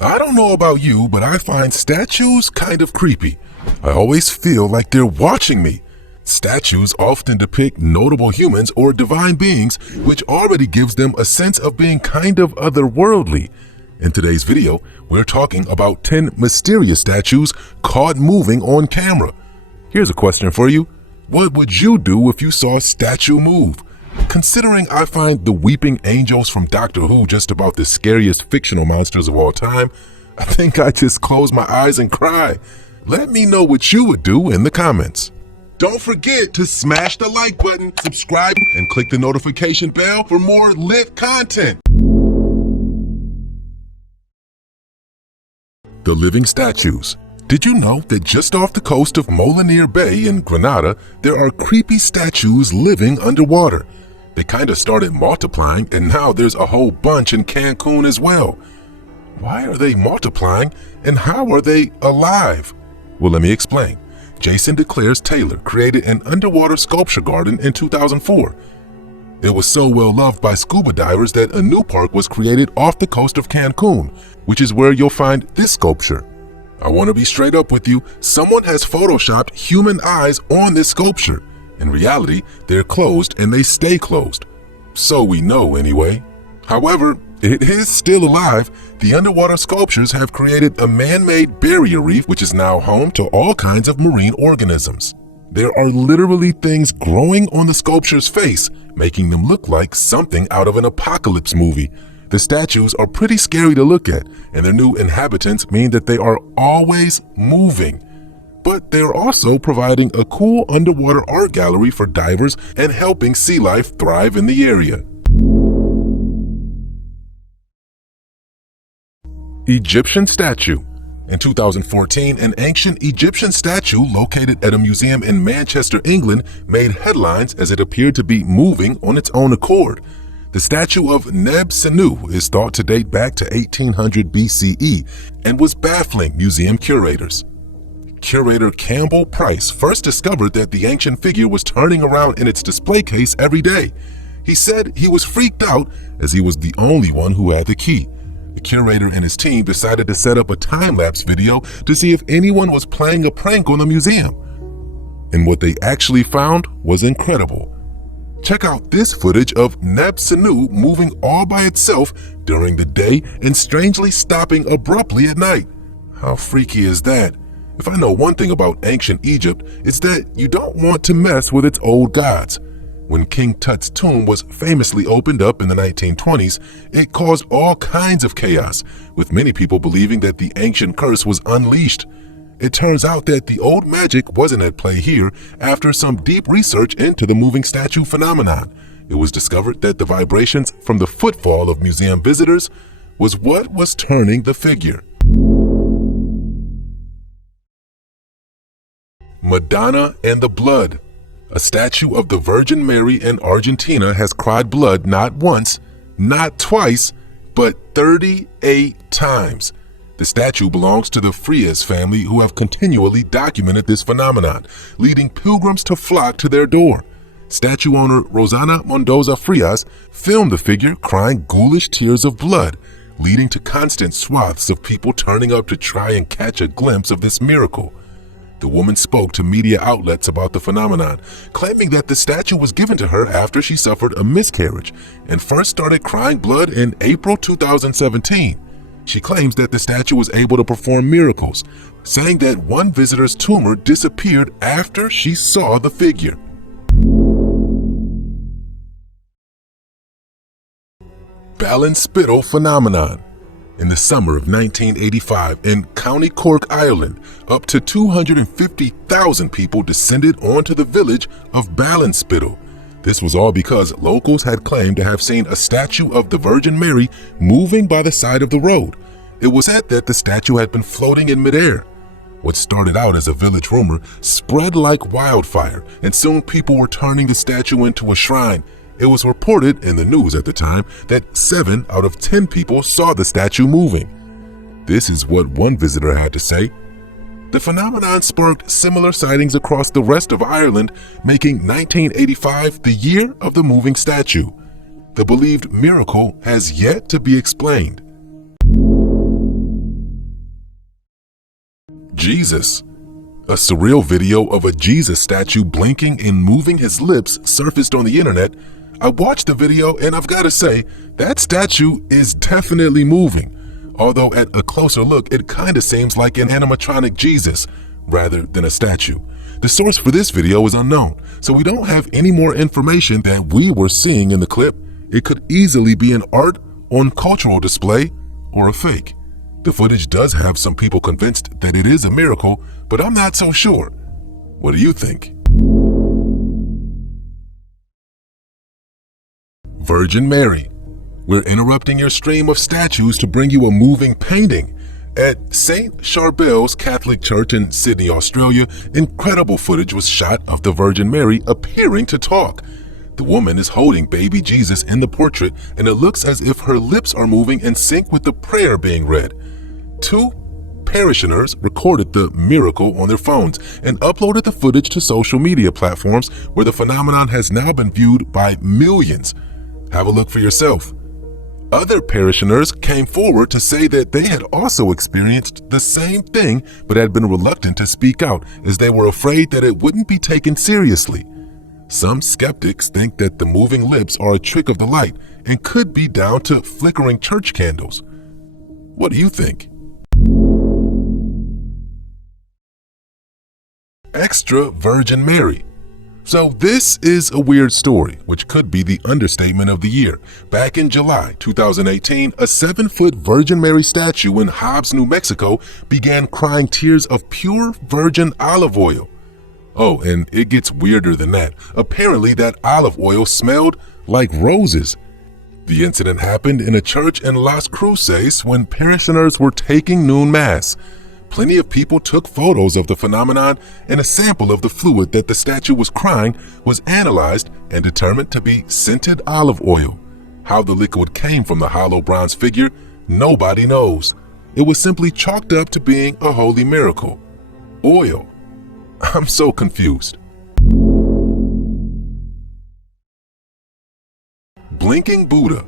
I don't know about you, but I find statues kind of creepy. I always feel like they're watching me. Statues often depict notable humans or divine beings, which already gives them a sense of being kind of otherworldly. In today's video, we're talking about 10 mysterious statues caught moving on camera. Here's a question for you. What would you do if you saw a statue move? Considering I find the weeping angels from Doctor Who just about the scariest fictional monsters of all time, I think I just close my eyes and cry. Let me know what you would do in the comments. Don't forget to smash the like button, subscribe, and click the notification bell for more lit content. The living statues. Did you know that just off the coast of Molinear Bay in Grenada, there are creepy statues living underwater? They kind of started multiplying, and now there's a whole bunch in Cancun as well. Why are they multiplying, and how are they alive? Well, let me explain. Jason DeClares Taylor created an underwater sculpture garden in 2004. It was so well loved by scuba divers that a new park was created off the coast of Cancun, which is where you'll find this sculpture. I want to be straight up with you. Someone has photoshopped human eyes on this sculpture. In reality, they're closed and they stay closed. So we know anyway. However, it is still alive. The underwater sculptures have created a man-made barrier reef which is now home to all kinds of marine organisms. There are literally things growing on the sculpture's face, making them look like something out of an apocalypse movie. The statues are pretty scary to look at, and their new inhabitants mean that they are always moving. But they're also providing a cool underwater art gallery for divers and helping sea life thrive in the area. Egyptian statue. In 2014, an ancient Egyptian statue located at a museum in Manchester, England, made headlines as it appeared to be moving on its own accord. The statue of Neb-Senu is thought to date back to 1800 BCE and was baffling museum curators. Curator Campbell Price first discovered that the ancient figure was turning around in its display case every day. He said he was freaked out as he was the only one who had the key. The curator and his team decided to set up a time-lapse video to see if anyone was playing a prank on the museum. And what they actually found was incredible. Check out this footage of Neb-Senu moving all by itself during the day and strangely stopping abruptly at night. How freaky is that? If I know one thing about ancient Egypt, it's that you don't want to mess with its old gods. When King Tut's tomb was famously opened up in the 1920s, it caused all kinds of chaos, with many people believing that the ancient curse was unleashed. It turns out that the old magic wasn't at play here. After some deep research into the moving statue phenomenon, it was discovered that the vibrations from the footfall of museum visitors was what was turning the figure. Madonna and the Blood. A statue of the Virgin Mary in Argentina has cried blood not once, not twice, but 38 times. The statue belongs to the Frias family, who have continually documented this phenomenon, leading pilgrims to flock to their door. Statue owner Rosana Mendoza Frias filmed the figure crying ghoulish tears of blood, leading to constant swaths of people turning up to try and catch a glimpse of this miracle. The woman spoke to media outlets about the phenomenon, claiming that the statue was given to her after she suffered a miscarriage and first started crying blood in April 2017. She claims that the statue was able to perform miracles, saying that one visitor's tumor disappeared after she saw the figure. Ballinspittle phenomenon. In the summer of 1985 in County Cork, Ireland, up to 250,000 people descended onto the village of Ballinspittle. This was all because locals had claimed to have seen a statue of the Virgin Mary moving by the side of the road. It was said that the statue had been floating in midair. What started out as a village rumor spread like wildfire, and soon people were turning the statue into a shrine. It was reported in the news at the time that 7 out of 10 people saw the statue moving. This is what one visitor had to say. The phenomenon sparked similar sightings across the rest of Ireland, making 1985 the year of the moving statue. The believed miracle has yet to be explained. Jesus. A surreal video of a Jesus statue blinking and moving his lips surfaced on the internet. I watched the video and I've got to say, that statue is definitely moving. Although at a closer look, it kinda seems like an animatronic Jesus rather than a statue. The source for this video is unknown, so we don't have any more information than we were seeing in the clip. It could easily be an art on cultural display or a fake. The footage does have some people convinced that it is a miracle, but I'm not so sure. What do you think? Virgin Mary. We're interrupting your stream of statues to bring you a moving painting. At St. Charbel's Catholic Church in Sydney, Australia, incredible footage was shot of the Virgin Mary appearing to talk. The woman is holding baby Jesus in the portrait, and it looks as if her lips are moving in sync with the prayer being read. 2 parishioners recorded the miracle on their phones and uploaded the footage to social media platforms where the phenomenon has now been viewed by millions. Have a look for yourself. Other parishioners came forward to say that they had also experienced the same thing but had been reluctant to speak out as they were afraid that it wouldn't be taken seriously. Some skeptics think that the moving lips are a trick of the light and could be down to flickering church candles. What do you think? Extra Virgin Mary. So this is a weird story, which could be the understatement of the year. Back in July 2018, a 7-foot Virgin Mary statue in Hobbs, New Mexico began crying tears of pure virgin olive oil. Oh, and it gets weirder than that. Apparently that olive oil smelled like roses. The incident happened in a church in Las Cruces when parishioners were taking noon mass. Plenty of people took photos of the phenomenon, and a sample of the fluid that the statue was crying was analyzed and determined to be scented olive oil. How the liquid came from the hollow bronze figure, nobody knows. It was simply chalked up to being a holy miracle. Oil. I'm so confused. Blinking Buddha.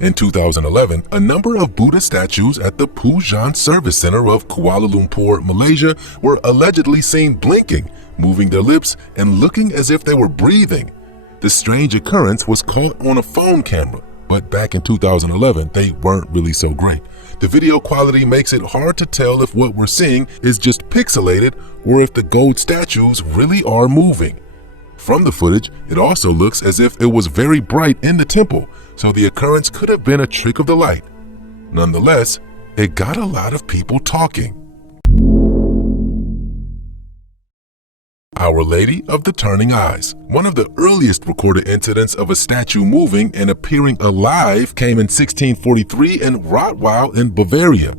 In 2011, a number of Buddha statues at the Pujan Service Center of Kuala Lumpur, Malaysia, were allegedly seen blinking, moving their lips, and looking as if they were breathing. The strange occurrence was caught on a phone camera, but back in 2011, they weren't really so great. The video quality makes it hard to tell if what we're seeing is just pixelated or if the gold statues really are moving. From the footage, it also looks as if it was very bright in the temple, so the occurrence could have been a trick of the light. Nonetheless, it got a lot of people talking. Our Lady of the Turning Eyes. One of the earliest recorded incidents of a statue moving and appearing alive came in 1643 in Rottweil in Bavaria,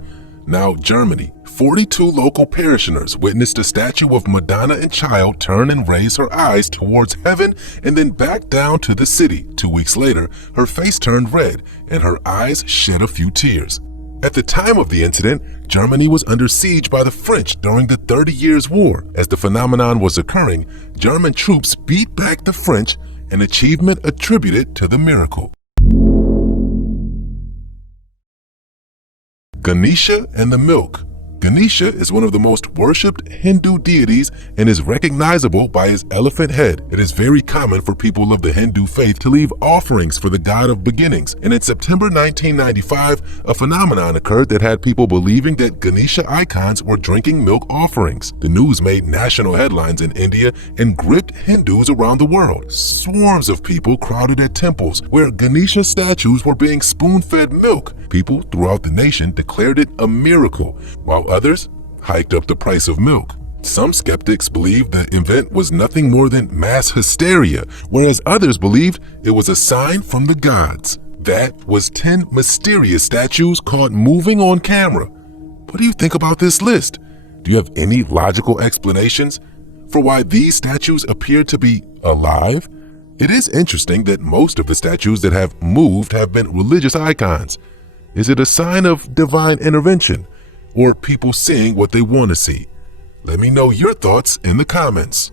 now Germany. 42 local parishioners witnessed a statue of Madonna and Child turn and raise her eyes towards heaven and then back down to the city. 2 weeks later, her face turned red and her eyes shed a few tears. At the time of the incident, Germany was under siege by the French during the 30 Years' War. As the phenomenon was occurring, German troops beat back the French, an achievement attributed to the miracle. Ganesha and the milk. Ganesha is one of the most worshipped Hindu deities and is recognizable by his elephant head. It is very common for people of the Hindu faith to leave offerings for the god of beginnings. And in September 1995, a phenomenon occurred that had people believing that Ganesha icons were drinking milk offerings. The news made national headlines in India and gripped Hindus around the world. Swarms of people crowded at temples where Ganesha statues were being spoon-fed milk. People throughout the nation declared it a miracle, while others hiked up the price of milk. Some skeptics believed the event was nothing more than mass hysteria, whereas others believed it was a sign from the gods. That was 10 mysterious statues caught moving on camera. What do you think about this list? Do you have any logical explanations for why these statues appear to be alive? It is interesting that most of the statues that have moved have been religious icons. Is it a sign of divine intervention, or people seeing what they want to see? Let me know your thoughts in the comments.